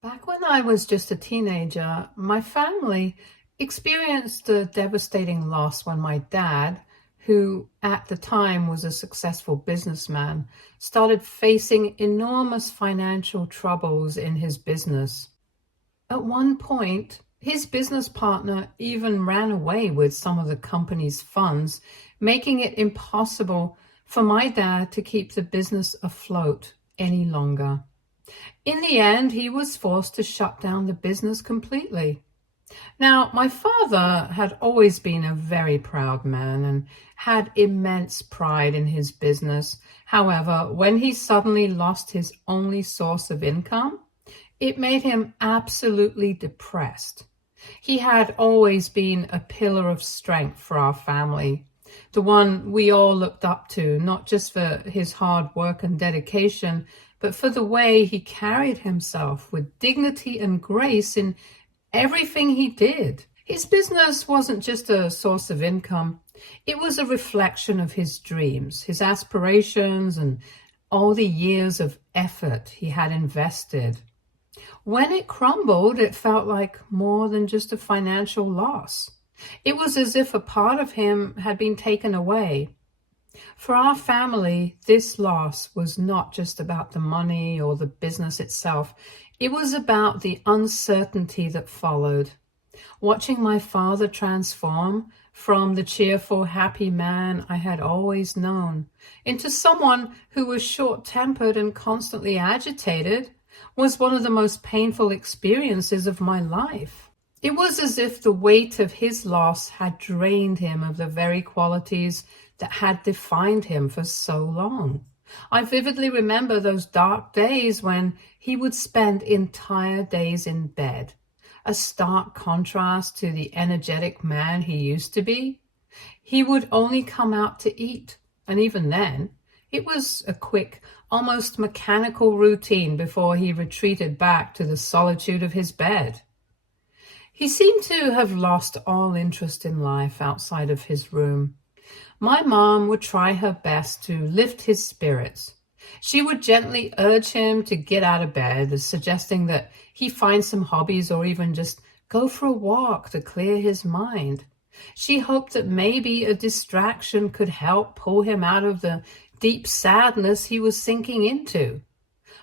Back when I was just a teenager, my family experienced a devastating loss when my dad, who at the time was a successful businessman, started facing enormous financial troubles in his business. At one point, his business partner even ran away with some of the company's funds, making it impossible for my dad to keep the business afloat any longer. In the end, he was forced to shut down the business completely. Now, my father had always been a very proud man and had immense pride in his business. However, when he suddenly lost his only source of income, it made him absolutely depressed. He had always been a pillar of strength for our family, the one we all looked up to, not just for his hard work and dedication, but for the way he carried himself with dignity and grace in everything he did. His business wasn't just a source of income. It was a reflection of his dreams, his aspirations, and all the years of effort he had invested. When it crumbled, it felt like more than just a financial loss. It was as if a part of him had been taken away. For our family, this loss was not just about the money or the business itself. It was about the uncertainty that followed. Watching my father transform from the cheerful, happy man I had always known into someone who was short-tempered and constantly agitated was one of the most painful experiences of my life. It was as if the weight of his loss had drained him of the very qualities that had defined him for so long. I vividly remember those dark days when he would spend entire days in bed, a stark contrast to the energetic man he used to be. He would only come out to eat, and even then, it was a quick, almost mechanical routine before he retreated back to the solitude of his bed. He seemed to have lost all interest in life outside of his room. My mom would try her best to lift his spirits. She would gently urge him to get out of bed, suggesting that he find some hobbies or even just go for a walk to clear his mind. She hoped that maybe a distraction could help pull him out of the deep sadness he was sinking into.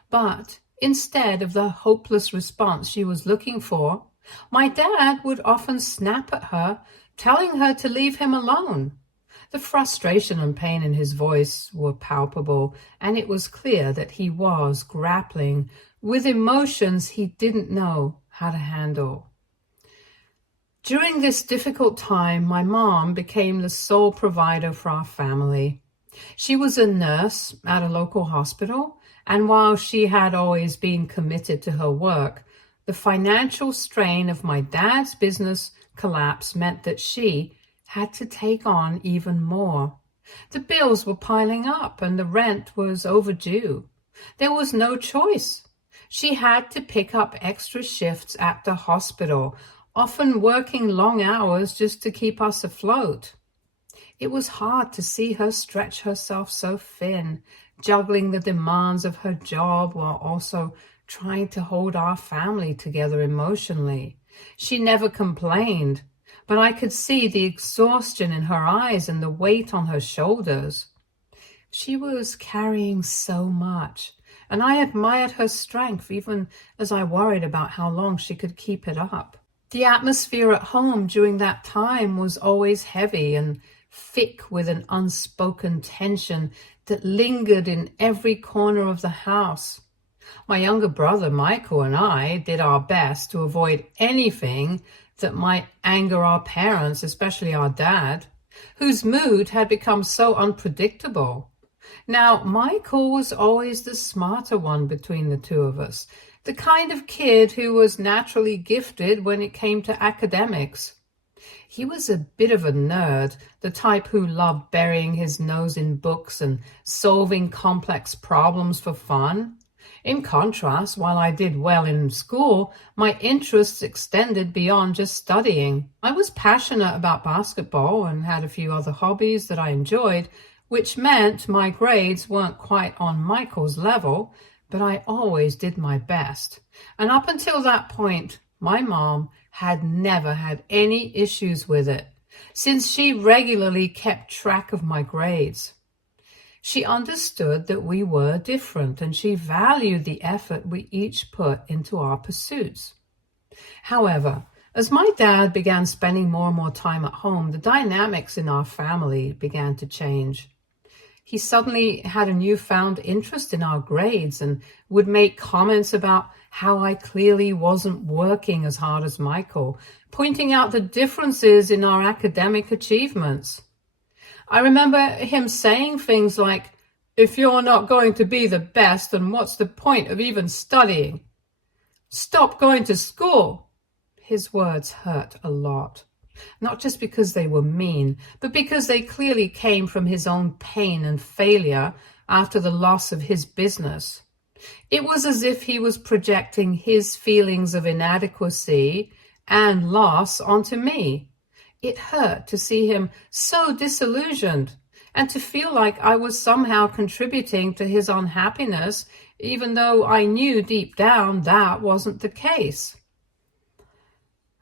But instead of the hopeless response she was looking for, my dad would often snap at her, telling her to leave him alone. The frustration and pain in his voice were palpable, and it was clear that he was grappling with emotions he didn't know how to handle. During this difficult time, my mom became the sole provider for our family. She was a nurse at a local hospital, and while she had always been committed to her work, the financial strain of my dad's business collapse meant that she had to take on even more. The bills were piling up and the rent was overdue. There was no choice. She had to pick up extra shifts at the hospital, often working long hours just to keep us afloat. It was hard to see her stretch herself so thin, juggling the demands of her job while also trying to hold our family together emotionally. She never complained, but I could see the exhaustion in her eyes and the weight on her shoulders. She was carrying so much, and I admired her strength even as I worried about how long she could keep it up. The atmosphere at home during that time was always heavy and thick with an unspoken tension that lingered in every corner of the house. My younger brother Michael and I did our best to avoid anything that might anger our parents, especially our dad, whose mood had become so unpredictable. Now, Michael was always the smarter one between the two of us, the kind of kid who was naturally gifted when it came to academics. He was a bit of a nerd, the type who loved burying his nose in books and solving complex problems for fun. In contrast, while I did well in school, my interests extended beyond just studying. I was passionate about basketball and had a few other hobbies that I enjoyed, which meant my grades weren't quite on Michael's level, but I always did my best. And up until that point, my mom had never had any issues with it, since she regularly kept track of my grades. She understood that we were different, and she valued the effort we each put into our pursuits. However, as my dad began spending more and more time at home, the dynamics in our family began to change. He suddenly had a newfound interest in our grades and would make comments about how I clearly wasn't working as hard as Michael, pointing out the differences in our academic achievements. I remember him saying things like, "If you're not going to be the best, then what's the point of even studying? Stop going to school." His words hurt a lot, not just because they were mean, but because they clearly came from his own pain and failure after the loss of his business. It was as if he was projecting his feelings of inadequacy and loss onto me. It hurt to see him so disillusioned and to feel like I was somehow contributing to his unhappiness, even though I knew deep down that wasn't the case.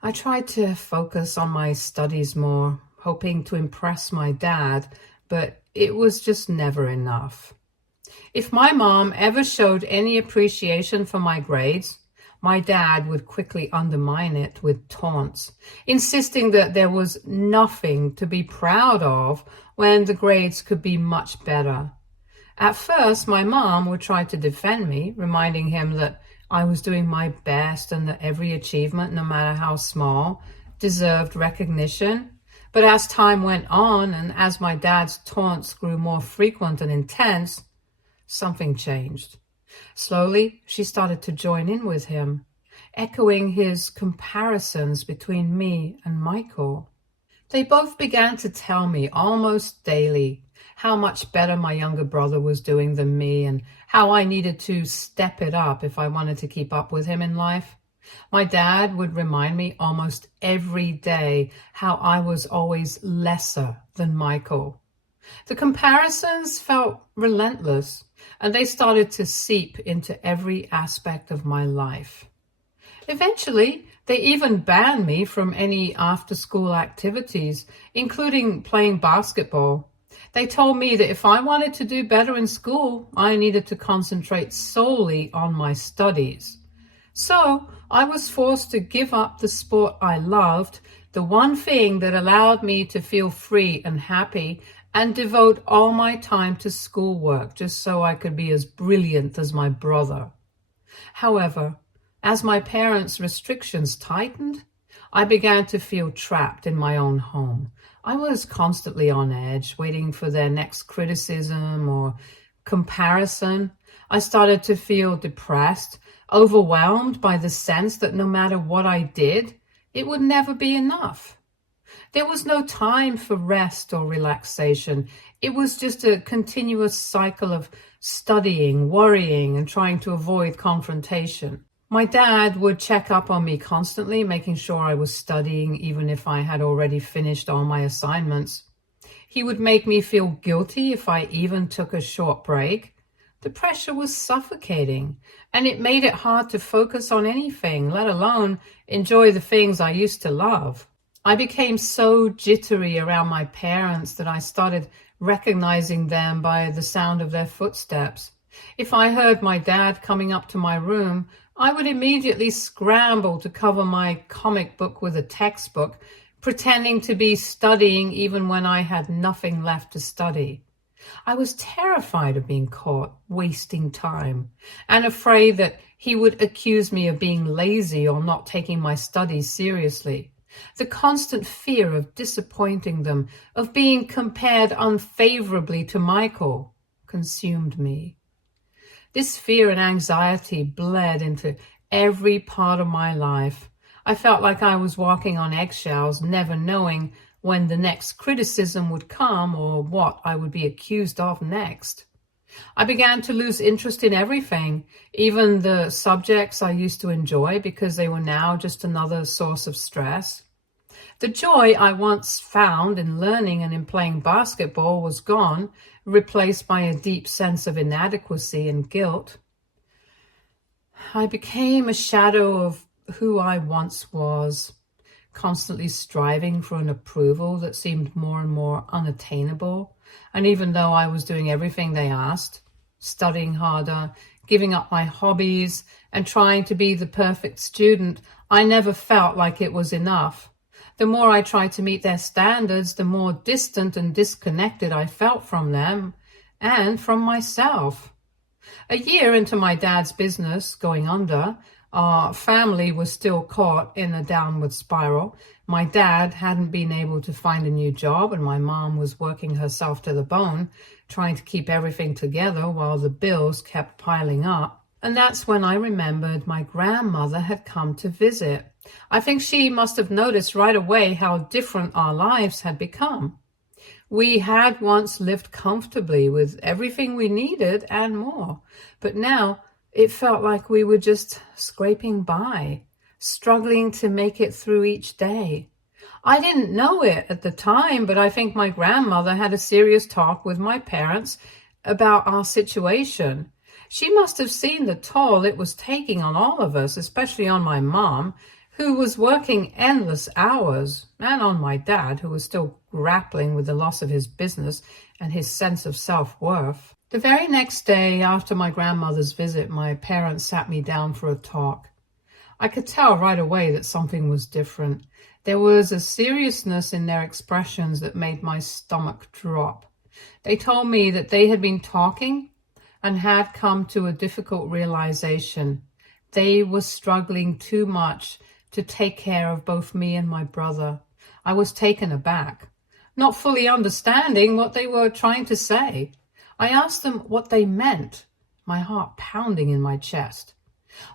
I tried to focus on my studies more, hoping to impress my dad, but it was just never enough. If my mom ever showed any appreciation for my grades, my dad would quickly undermine it with taunts, insisting that there was nothing to be proud of when the grades could be much better. At first, my mom would try to defend me, reminding him that I was doing my best and that every achievement, no matter how small, deserved recognition. But as time went on and as my dad's taunts grew more frequent and intense, something changed. Slowly, she started to join in with him, echoing his comparisons between me and Michael. They both began to tell me almost daily how much better my younger brother was doing than me and how I needed to step it up if I wanted to keep up with him in life. My dad would remind me almost every day how I was always lesser than Michael. The comparisons felt relentless, and they started to seep into every aspect of my life. Eventually, they even banned me from any after-school activities, including playing basketball. They told me that if I wanted to do better in school, I needed to concentrate solely on my studies. So I was forced to give up the sport I loved, the one thing that allowed me to feel free and happy, and devote all my time to schoolwork just so I could be as brilliant as my brother. However, as my parents' restrictions tightened, I began to feel trapped in my own home. I was constantly on edge, waiting for their next criticism or comparison. I started to feel depressed, overwhelmed by the sense that no matter what I did, it would never be enough. There was no time for rest or relaxation. It was just a continuous cycle of studying, worrying, and trying to avoid confrontation. My dad would check up on me constantly, making sure I was studying even if I had already finished all my assignments. He would make me feel guilty if I even took a short break. The pressure was suffocating, and it made it hard to focus on anything, let alone enjoy the things I used to love. I became so jittery around my parents that I started recognizing them by the sound of their footsteps. If I heard my dad coming up to my room, I would immediately scramble to cover my comic book with a textbook, pretending to be studying even when I had nothing left to study. I was terrified of being caught wasting time and afraid that he would accuse me of being lazy or not taking my studies seriously. The constant fear of disappointing them, of being compared unfavorably to Michael, consumed me. This fear and anxiety bled into every part of my life. I felt like I was walking on eggshells, never knowing when the next criticism would come or what I would be accused of next. I began to lose interest in everything, even the subjects I used to enjoy, because they were now just another source of stress. The joy I once found in learning and in playing basketball was gone, replaced by a deep sense of inadequacy and guilt. I became a shadow of who I once was, constantly striving for an approval that seemed more and more unattainable. And even though I was doing everything they asked, studying harder, giving up my hobbies, and trying to be the perfect student, I never felt like it was enough. The more I tried to meet their standards, the more distant and disconnected I felt from them and from myself. A year into my dad's business going under, our family was still caught in a downward spiral. My dad hadn't been able to find a new job, and my mom was working herself to the bone, trying to keep everything together while the bills kept piling up. And that's when I remembered my grandmother had come to visit. I think she must have noticed right away how different our lives had become. We had once lived comfortably with everything we needed and more, but now it felt like we were just scraping by, struggling to make it through each day. I didn't know it at the time, but I think my grandmother had a serious talk with my parents about our situation. She must have seen the toll it was taking on all of us, especially on my mom, who was working endless hours, and on my dad, who was still grappling with the loss of his business and his sense of self-worth. The very next day after my grandmother's visit, my parents sat me down for a talk. I could tell right away that something was different. There was a seriousness in their expressions that made my stomach drop. They told me that they had been talking and had come to a difficult realization. They were struggling too much to take care of both me and my brother. I was taken aback, not fully understanding what they were trying to say. I asked them what they meant, my heart pounding in my chest.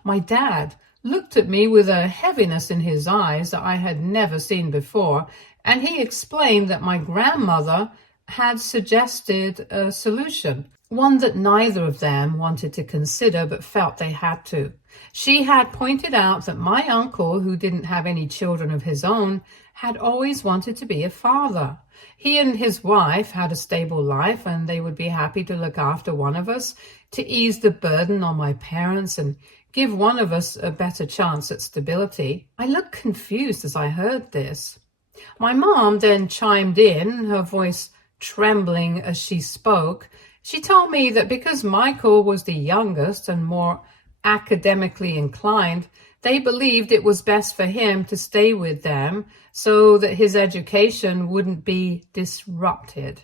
My dad looked at me with a heaviness in his eyes that I had never seen before, and he explained that my grandmother had suggested a solution, one that neither of them wanted to consider but felt they had to. She had pointed out that my uncle, who didn't have any children of his own, had always wanted to be a father. He and his wife had a stable life, and they would be happy to look after one of us, to ease the burden on my parents and give one of us a better chance at stability. I looked confused as I heard this. My mom then chimed in, her voice trembling as she spoke. She told me that because Michael was the youngest and more academically inclined, they believed it was best for him to stay with them so that his education wouldn't be disrupted.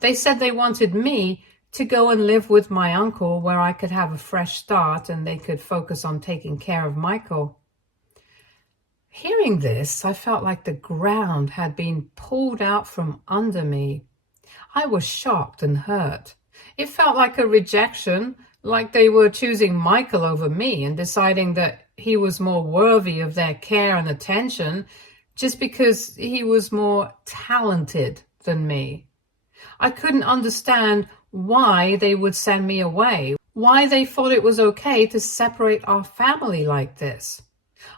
They said they wanted me to go and live with my uncle where I could have a fresh start and they could focus on taking care of Michael. Hearing this, I felt like the ground had been pulled out from under me. I was shocked and hurt. It felt like a rejection, like they were choosing Michael over me and deciding that he was more worthy of their care and attention just because he was more talented than me. I couldn't understand why they would send me away, why they thought it was okay to separate our family like this.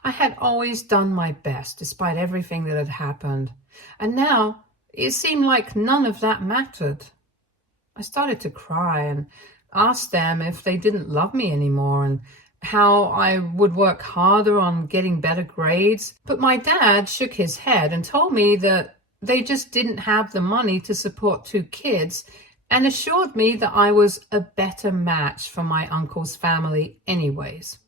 I had always done my best despite everything that had happened, and now it seemed like none of that mattered. I started to cry and asked them if they didn't love me anymore and how I would work harder on getting better grades. But my dad shook his head and told me that they just didn't have the money to support 2 kids and assured me that I was a better match for my uncle's family anyways.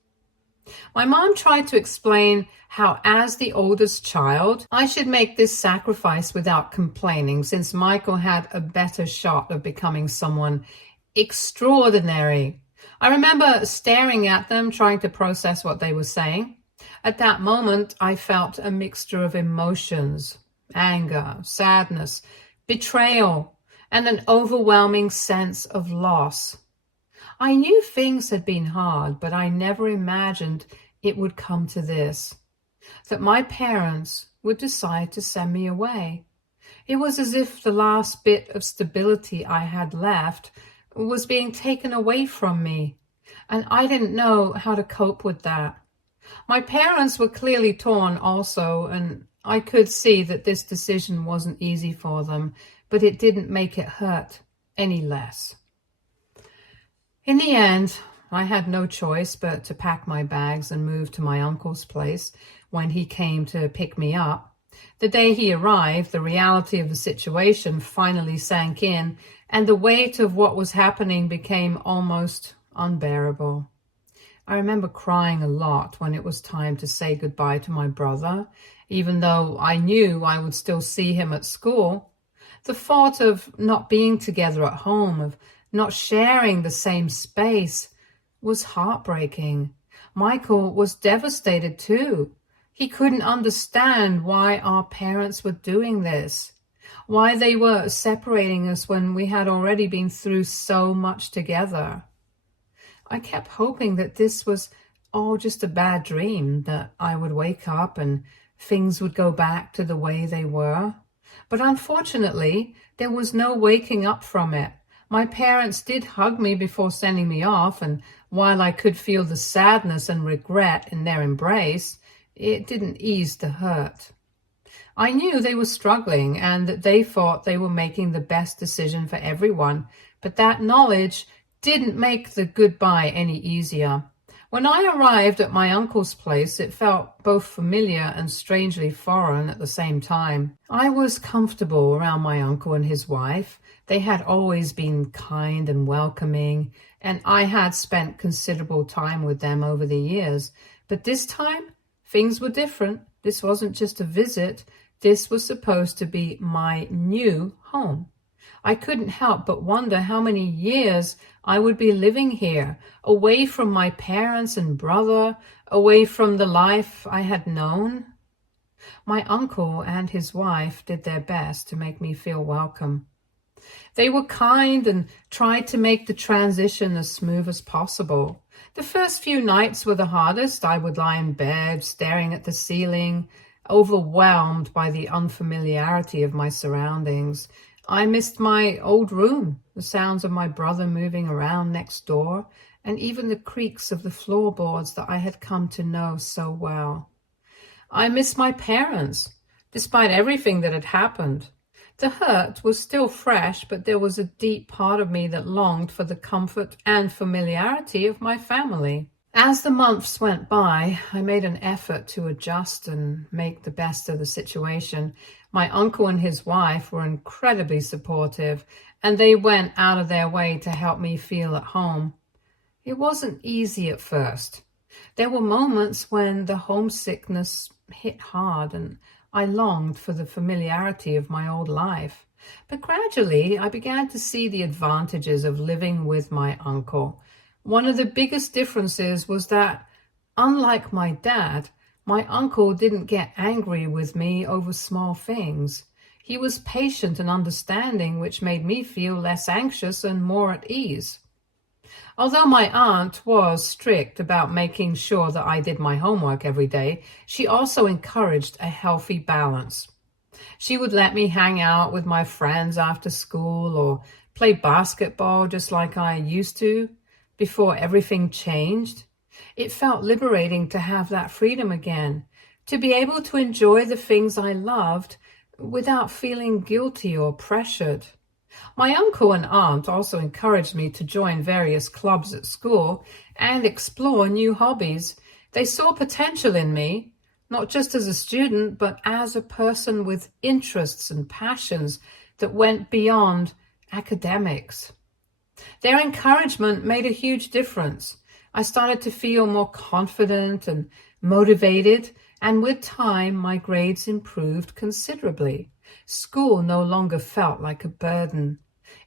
My mom tried to explain how, as the oldest child, I should make this sacrifice without complaining, since Michael had a better shot of becoming someone extraordinary. I remember staring at them, trying to process what they were saying. At that moment, I felt a mixture of emotions: anger, sadness, betrayal, and an overwhelming sense of loss. I knew things had been hard, but I never imagined it would come to this, that my parents would decide to send me away. It was as if the last bit of stability I had left was being taken away from me, and I didn't know how to cope with that. My parents were clearly torn also, and I could see that this decision wasn't easy for them, but it didn't make it hurt any less. In the end, I had no choice but to pack my bags and move to my uncle's place when he came to pick me up. The day he arrived, the reality of the situation finally sank in, and the weight of what was happening became almost unbearable. I remember crying a lot when it was time to say goodbye to my brother, even though I knew I would still see him at school. The thought of not being together at home, of not sharing the same space, was heartbreaking. Michael was devastated too. He couldn't understand why our parents were doing this, why they were separating us when we had already been through so much together. I kept hoping that this was all just a bad dream, that I would wake up and things would go back to the way they were. But unfortunately, there was no waking up from it. My parents did hug me before sending me off, and while I could feel the sadness and regret in their embrace, it didn't ease the hurt. I knew they were struggling and that they thought they were making the best decision for everyone, but that knowledge didn't make the goodbye any easier. When I arrived at my uncle's place, it felt both familiar and strangely foreign at the same time. I was comfortable around my uncle and his wife. They had always been kind and welcoming, and I had spent considerable time with them over the years. But this time, things were different. This wasn't just a visit. This was supposed to be my new home. I couldn't help but wonder how many years I would be living here, away from my parents and brother, away from the life I had known. My uncle and his wife did their best to make me feel welcome. They were kind and tried to make the transition as smooth as possible. The first few nights were the hardest. I would lie in bed, staring at the ceiling, overwhelmed by the unfamiliarity of my surroundings. I missed my old room, the sounds of my brother moving around next door, and even the creaks of the floorboards that I had come to know so well. I missed my parents, despite everything that had happened. The hurt was still fresh, but there was a deep part of me that longed for the comfort and familiarity of my family. As the months went by, I made an effort to adjust and make the best of the situation. My uncle and his wife were incredibly supportive, and they went out of their way to help me feel at home. It wasn't easy at first. There were moments when the homesickness hit hard, and I longed for the familiarity of my old life. But gradually, I began to see the advantages of living with my uncle. One of the biggest differences was that, unlike my dad, my uncle didn't get angry with me over small things. He was patient and understanding, which made me feel less anxious and more at ease. Although my aunt was strict about making sure that I did my homework every day, she also encouraged a healthy balance. She would let me hang out with my friends after school or play basketball just like I used to before everything changed. It felt liberating to have that freedom again, to be able to enjoy the things I loved without feeling guilty or pressured. My uncle and aunt also encouraged me to join various clubs at school and explore new hobbies. They saw potential in me, not just as a student, but as a person with interests and passions that went beyond academics. Their encouragement made a huge difference. I started to feel more confident and motivated, and with time, my grades improved considerably. School no longer felt like a burden.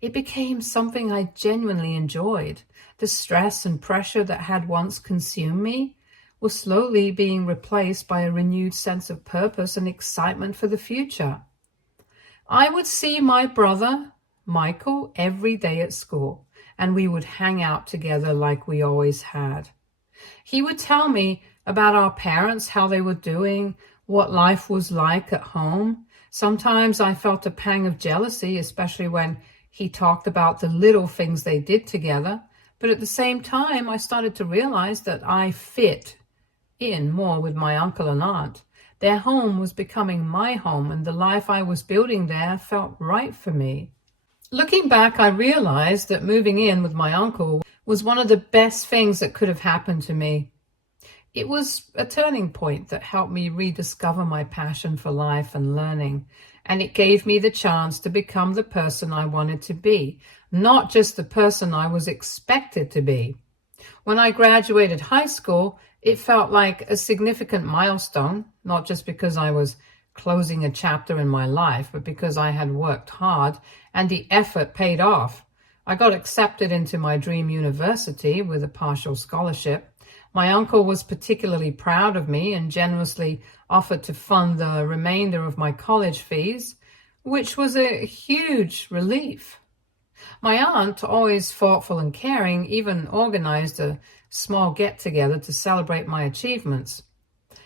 It became something I genuinely enjoyed. The stress and pressure that had once consumed me was slowly being replaced by a renewed sense of purpose and excitement for the future. I would see my brother, Michael, every day at school, and we would hang out together like we always had. He would tell me about our parents, how they were doing, what life was like at home. Sometimes I felt a pang of jealousy, especially when he talked about the little things they did together. But at the same time, I started to realize that I fit in more with my uncle and aunt. Their home was becoming my home, and the life I was building there felt right for me. Looking back, I realized that moving in with my uncle was one of the best things that could have happened to me. It was a turning point that helped me rediscover my passion for life and learning, and it gave me the chance to become the person I wanted to be, not just the person I was expected to be. When I graduated high school, it felt like a significant milestone, not just because I was closing a chapter in my life, but because I had worked hard and the effort paid off. I got accepted into my dream university with a partial scholarship. My uncle was particularly proud of me and generously offered to fund the remainder of my college fees, which was a huge relief. My aunt, always thoughtful and caring, even organized a small get-together to celebrate my achievements.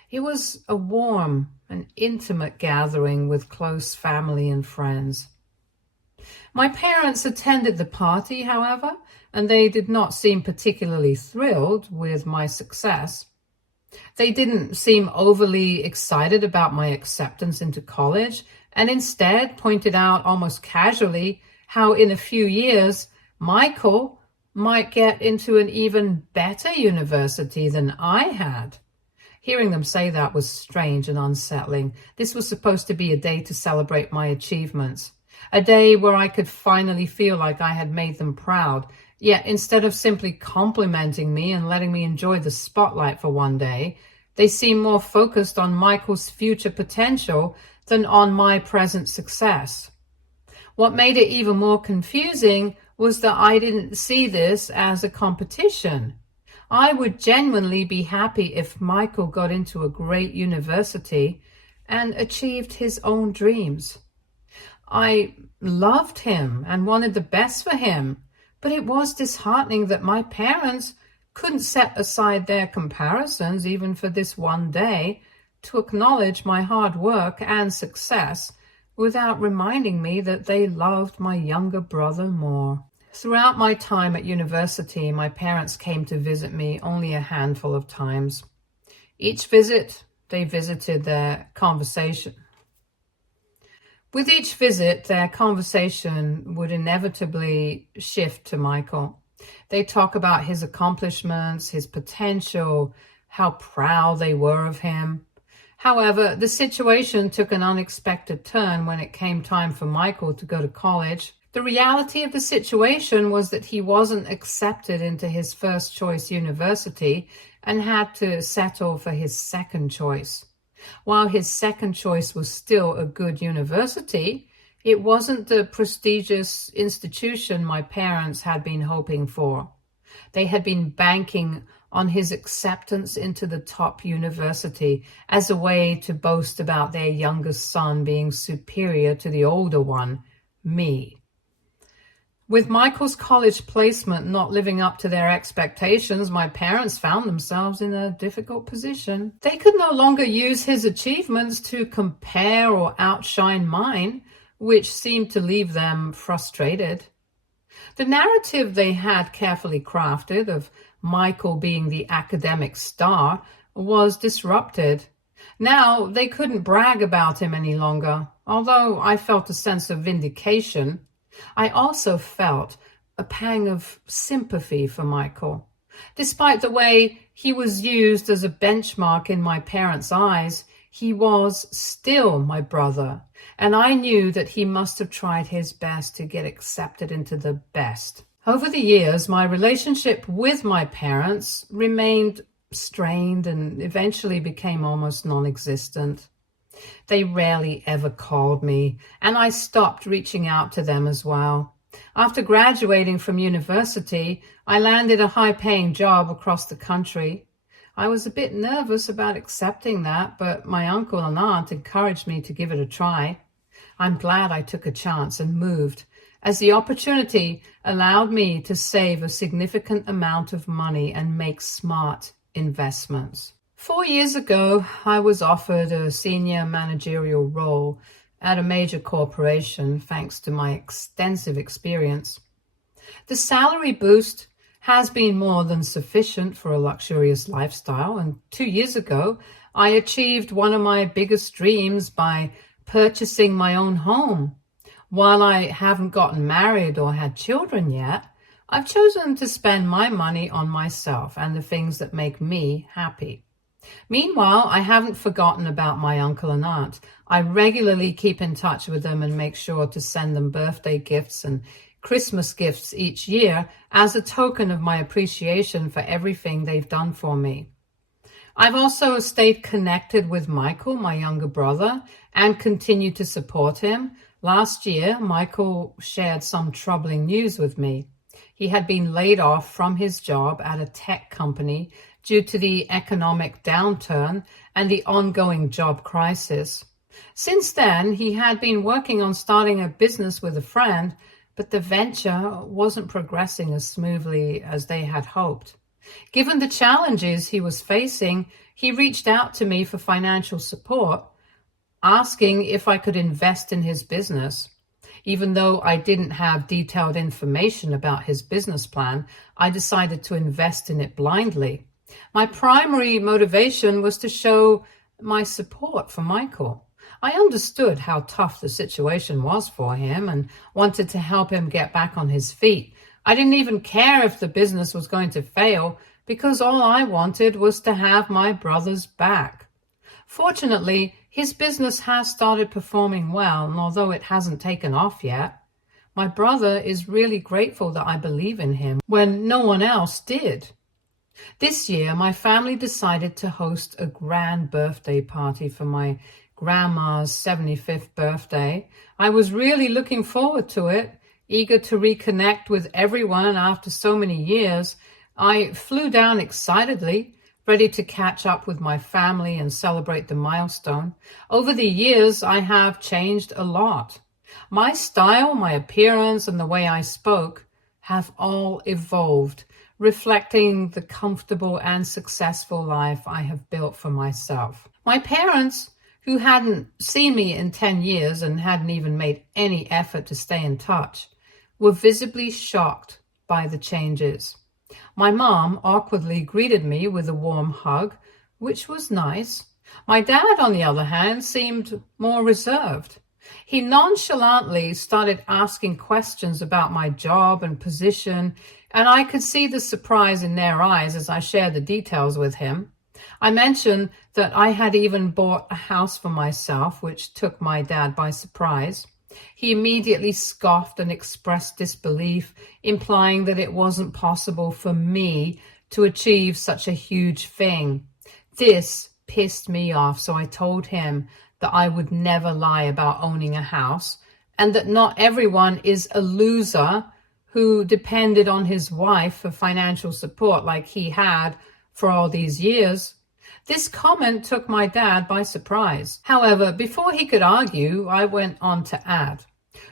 It was a warm and intimate gathering with close family and friends. My parents attended the party, however, and they did not seem particularly thrilled with my success. They didn't seem overly excited about my acceptance into college, and instead pointed out almost casually how in a few years Michael might get into an even better university than I had. Hearing them say that was strange and unsettling. This was supposed to be a day to celebrate my achievements, a day where I could finally feel like I had made them proud. Yet instead of simply complimenting me and letting me enjoy the spotlight for one day, they seemed more focused on Michael's future potential than on my present success. What made it even more confusing was that I didn't see this as a competition. I would genuinely be happy if Michael got into a great university and achieved his own dreams. I loved him and wanted the best for him, but it was disheartening that my parents couldn't set aside their comparisons even for this one day to acknowledge my hard work and success without reminding me that they loved my younger brother more. Throughout my time at university, my parents came to visit me only a handful of times. Each visit, they visited their conversation. With each visit, their conversation would inevitably shift to Michael. They talk about his accomplishments, his potential, how proud they were of him. However, the situation took an unexpected turn when it came time for Michael to go to college. The reality of the situation was that he wasn't accepted into his first choice university and had to settle for his second choice. While his second choice was still a good university, it wasn't the prestigious institution my parents had been hoping for. They had been banking on his acceptance into the top university as a way to boast about their youngest son being superior to the older one, me. With Michael's college placement not living up to their expectations, my parents found themselves in a difficult position. They could no longer use his achievements to compare or outshine mine, which seemed to leave them frustrated. The narrative they had carefully crafted of Michael being the academic star was disrupted. Now they couldn't brag about him any longer. Although I felt a sense of vindication, I also felt a pang of sympathy for Michael. Despite the way he was used as a benchmark in my parents' eyes, he was still my brother, and I knew that he must have tried his best to get accepted into the best. Over the years, my relationship with my parents remained strained and eventually became almost non-existent. They rarely ever called me, and I stopped reaching out to them as well. After graduating from university, I landed a high-paying job across the country. I was a bit nervous about accepting that, but my uncle and aunt encouraged me to give it a try. I'm glad I took a chance and moved, as the opportunity allowed me to save a significant amount of money and make smart investments. 4 years ago, I was offered a senior managerial role at a major corporation thanks to my extensive experience. The salary boost has been more than sufficient for a luxurious lifestyle, and 2 years ago, I achieved one of my biggest dreams by purchasing my own home. While I haven't gotten married or had children yet, I've chosen to spend my money on myself and the things that make me happy. Meanwhile, I haven't forgotten about my uncle and aunt. I regularly keep in touch with them and make sure to send them birthday gifts and Christmas gifts each year as a token of my appreciation for everything they've done for me. I've also stayed connected with Michael, my younger brother, and continue to support him. Last year, Michael shared some troubling news with me. He had been laid off from his job at a tech company due to the economic downturn and the ongoing job crisis. Since then, he had been working on starting a business with a friend, but the venture wasn't progressing as smoothly as they had hoped. Given the challenges he was facing, he reached out to me for financial support, asking if I could invest in his business. Even though I didn't have detailed information about his business plan, I decided to invest in it blindly. My primary motivation was to show my support for Michael. I understood how tough the situation was for him and wanted to help him get back on his feet. I didn't even care if the business was going to fail because all I wanted was to have my brother's back. Fortunately, his business has started performing well, and although it hasn't taken off yet, my brother is really grateful that I believe in him when no one else did. This year, my family decided to host a grand birthday party for my grandma's 75th birthday. I was really looking forward to it, eager to reconnect with everyone after so many years. I flew down excitedly, ready to catch up with my family and celebrate the milestone. Over the years, I have changed a lot. My style, my appearance, and the way I spoke have all evolved, reflecting the comfortable and successful life I have built for myself. My parents, who hadn't seen me in 10 years and hadn't even made any effort to stay in touch, were visibly shocked by the changes. My mom awkwardly greeted me with a warm hug, which was nice. My dad, on the other hand, seemed more reserved. He nonchalantly started asking questions about my job and position, and I could see the surprise in their eyes as I shared the details with him. I mentioned that I had even bought a house for myself, which took my dad by surprise. He immediately scoffed and expressed disbelief, implying that it wasn't possible for me to achieve such a huge thing. This pissed me off, so I told him that I would never lie about owning a house and that not everyone is a loser who depended on his wife for financial support like he had for all these years. This comment took my dad by surprise. However, before he could argue, I went on to add,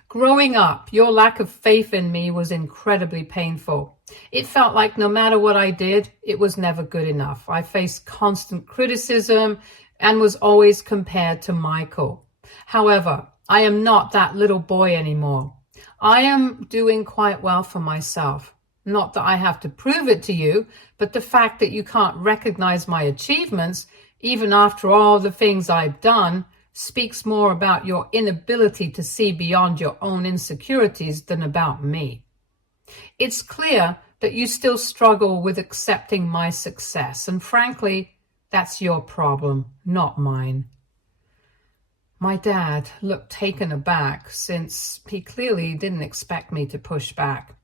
"Growing up, your lack of faith in me was incredibly painful. It felt like no matter what I did, it was never good enough. I faced constant criticism and was always compared to Michael. However, I am not that little boy anymore. I am doing quite well for myself. Not that I have to prove it to you, but the fact that you can't recognize my achievements, even after all the things I've done, speaks more about your inability to see beyond your own insecurities than about me. It's clear that you still struggle with accepting my success, and frankly, that's your problem, not mine." My dad looked taken aback, since he clearly didn't expect me to push back.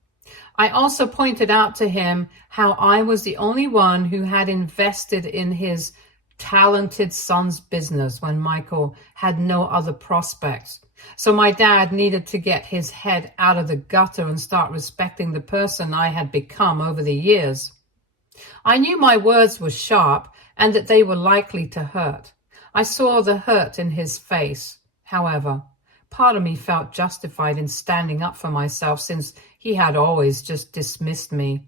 I also pointed out to him how I was the only one who had invested in his talented son's business when Michael had no other prospects. So my dad needed to get his head out of the gutter and start respecting the person I had become over the years. I knew my words were sharp and that they were likely to hurt. I saw the hurt in his face. However, part of me felt justified in standing up for myself since he had always just dismissed me.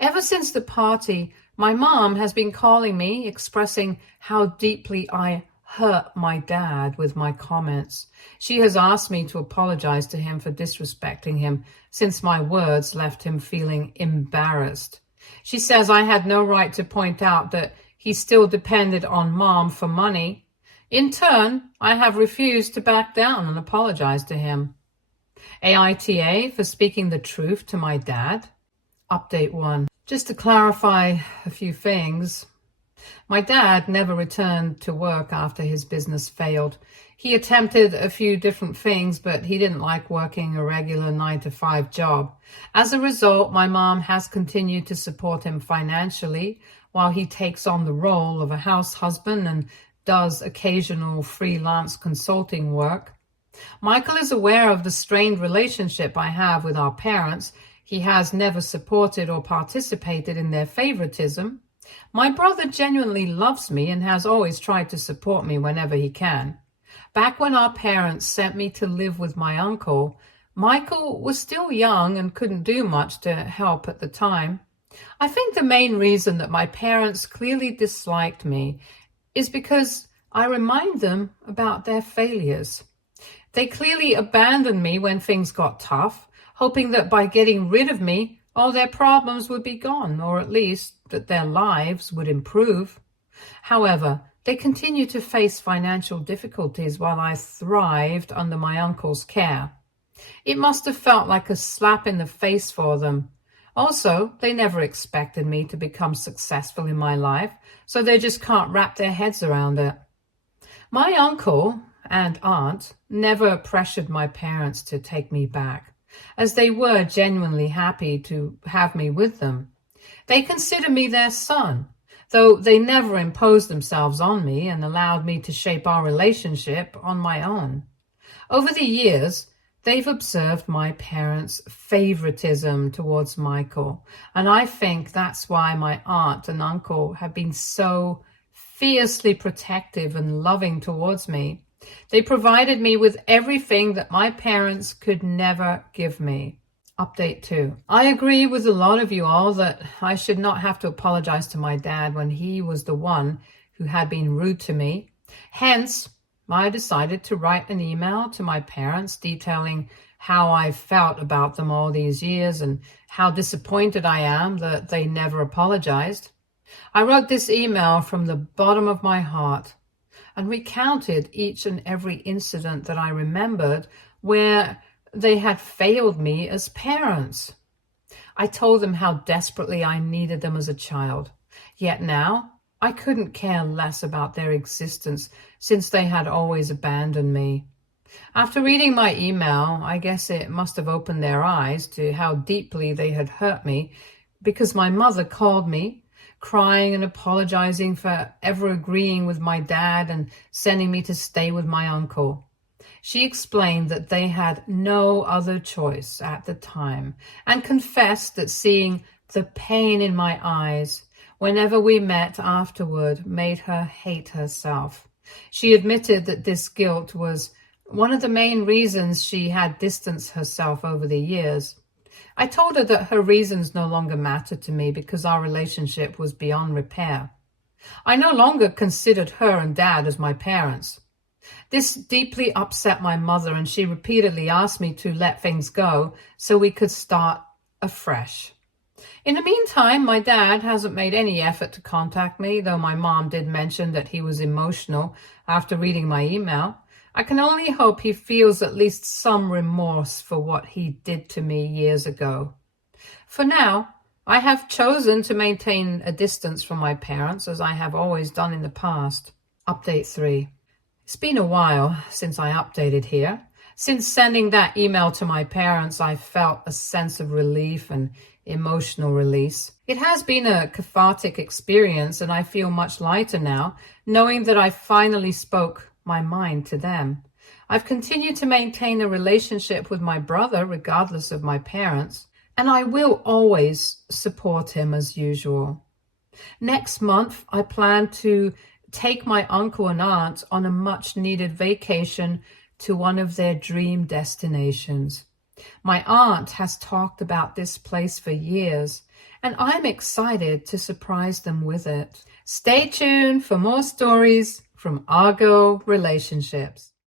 Ever since the party, my mom has been calling me, expressing how deeply I hurt my dad with my comments. She has asked me to apologize to him for disrespecting him, since my words left him feeling embarrassed. She says I had no right to point out that he still depended on Mom for money. In turn, I have refused to back down and apologize to him. AITA for speaking the truth to my dad. Update 1. Just to clarify a few things, my dad never returned to work after his business failed. He attempted a few different things, but he didn't like working a regular 9-to-5 job. As a result, my mom has continued to support him financially while he takes on the role of a house husband and does occasional freelance consulting work. Michael is aware of the strained relationship I have with our parents. He has never supported or participated in their favoritism. My brother genuinely loves me and has always tried to support me whenever he can. Back when our parents sent me to live with my uncle, Michael was still young and couldn't do much to help at the time. I think the main reason that my parents clearly disliked me is because I remind them about their failures. They clearly abandoned me when things got tough, hoping that by getting rid of me, all their problems would be gone, or at least that their lives would improve. However, they continued to face financial difficulties while I thrived under my uncle's care. It must have felt like a slap in the face for them. Also, they never expected me to become successful in my life, so they just can't wrap their heads around it. My uncle and aunt never pressured my parents to take me back, as they were genuinely happy to have me with them. They consider me their son, though they never imposed themselves on me and allowed me to shape our relationship on my own. Over the years, they've observed my parents' favoritism towards Michael, and I think that's why my aunt and uncle have been so fiercely protective and loving towards me. They provided me with everything that my parents could never give me. Update 2. I agree with a lot of you all that I should not have to apologize to my dad when he was the one who had been rude to me. Hence, I decided to write an email to my parents detailing how I felt about them all these years and how disappointed I am that they never apologized. I wrote this email from the bottom of my heart and recounted each and every incident that I remembered where they had failed me as parents. I told them how desperately I needed them as a child, yet now I couldn't care less about their existence since they had always abandoned me. After reading my email, I guess it must have opened their eyes to how deeply they had hurt me, because my mother called me, crying and apologizing for ever agreeing with my dad and sending me to stay with my uncle. She explained that they had no other choice at the time and confessed that seeing the pain in my eyes whenever we met afterward made her hate herself. She admitted that this guilt was one of the main reasons she had distanced herself over the years. I told her that her reasons no longer mattered to me because our relationship was beyond repair. I no longer considered her and Dad as my parents. This deeply upset my mother, and she repeatedly asked me to let things go so we could start afresh. In the meantime, my dad hasn't made any effort to contact me, though my mom did mention that he was emotional after reading my email. I can only hope he feels at least some remorse for what he did to me years ago. For now, I have chosen to maintain a distance from my parents, as I have always done in the past. Update 3. It's been a while since I updated here. Since sending that email to my parents, I felt a sense of relief and emotional release. It has been a cathartic experience, and I feel much lighter now, knowing that I finally spoke my mind to them. I've continued to maintain a relationship with my brother regardless of my parents, and I will always support him as usual. Next month, I plan to take my uncle and aunt on a much-needed vacation to one of their dream destinations. My aunt has talked about this place for years, and I'm excited to surprise them with it. Stay tuned for more stories from Argo Relationships.